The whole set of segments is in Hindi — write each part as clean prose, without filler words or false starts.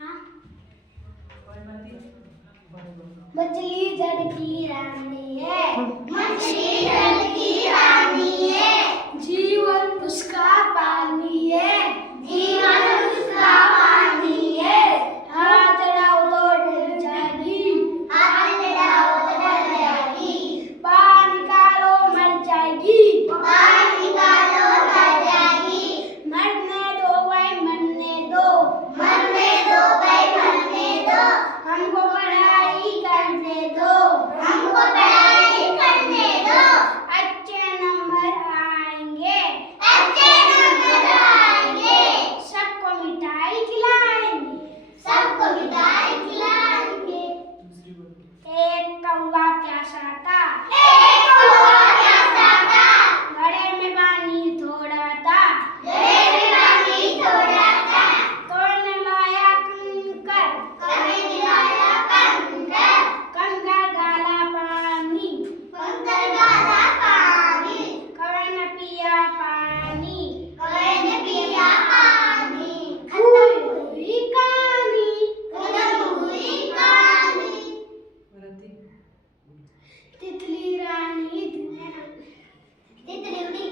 हाँ मछली जल की रानी है, मछली जल की रानी है, जीवन उसका पानी है, जीवन उसका पानी है, हाथ लगाओ तो डर जाएगी, हाथ लगाओ तो डर जाएगी, बाहर निकालो मर जाएगी, बाहर निकालो मर जाएगी, मरने दो भाई मरने दो, मरने दो भाई मरने दो, हमको पढ़ाई करने दो, हमको पढ़ाई करने दो, अच्छे नंबर आएंगे, अच्छे नंबर आएंगे, सबको मिठाई खिलाएंगे, सबको मिठाई खिलाएंगे। एक कौवा प्यासा था, एक कौवा प्यासा था, घड़े में पानी थोड़ा था, घड़े में पानी थोड़ा था, तोड़ने लाया कंकर, कभी दिलाया कंकर, कंकर डाला पानी, कंकर डाला पानी, कौवे ने पिया पानी, कौवे ने पिया पानी, हुई कहानी, खत्म हुई कहानी। तितली रानी तितली उड़ी,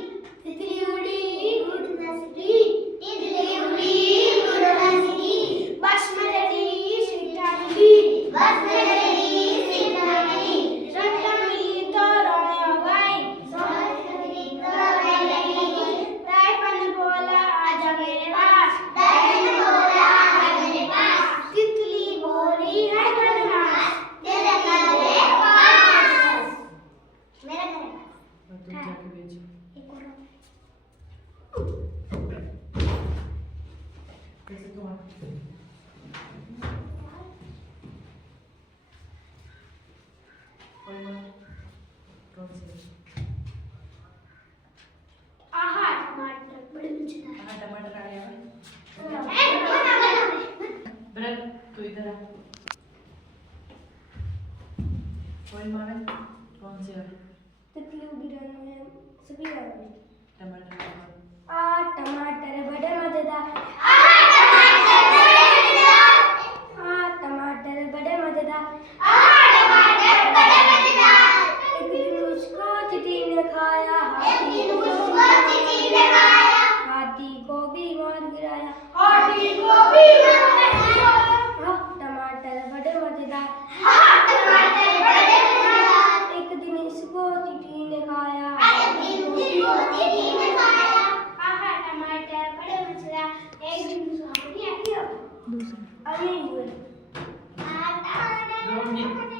तितली उड़ी उड़ न सकी, तितली उड़ी उड़ न सकी, बस में लड़ी सीटा मिली, बस में लड़ी सीट न मिली, संग मिली तो रोने हो गई, समझ लगी तो रोने लगी, रायपन बोला आजा मेरे पास, दैवन बोला है मेरे पास, तितली बोली है गणमास, तेरे मेरे पास, मेरे घर एक और आहा टमाटर बड़े मजेदार, टमाटर आ गया ए ब्रक तू इधर आ कौन मारे कौन से वाले तितली उड़ी रही है सभी वाले, टमाटर टमाटर बड़े मजेदार, टमाटर बड़े मजेदार, टमाटर बड़े मजेदार, एक दिन उसको चींटी ने खाया, एक दिन उसको चींटी ने खाया, हाथी को भी मार गिराया, हाथी को भी मार गिराया, टमाटर बड़े मजेदार, टमाटर बड़े मजेदार, एक दिन इसको चींटी ने खाया, एक दिन उसको चींटी ने खाया, टमाटर बड़े मजेदार, एक दिन उसको दूसरा अभी हुए दो मिनट